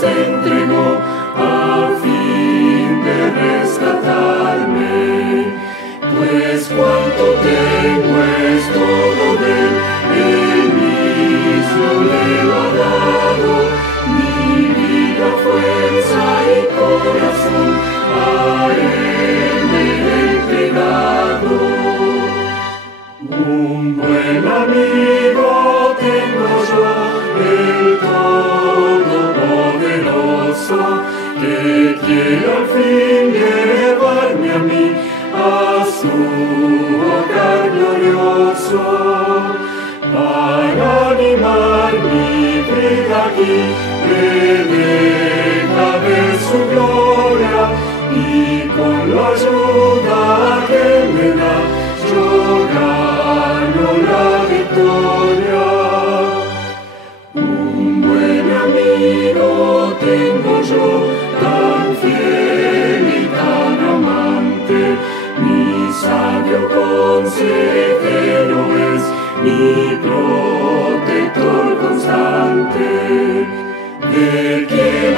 se entregó a fin de rescatarme. Pues cuanto tengo es todo de él, él mismo me lo ha dado, mi vida, fuerza y corazón, a él me he entregado. Un buen amigo tengo yo, el Todopoderoso, que quiere al fin llevarme a mí a su hogar glorioso, para animar mi vida aquí, me deja ver su gloria, y con la ayuda que me da, yo gano la victoria. Un buen amigo tengo yo, tan fiel y tan amante, mi sabio consejero es, mi protector constante, de quien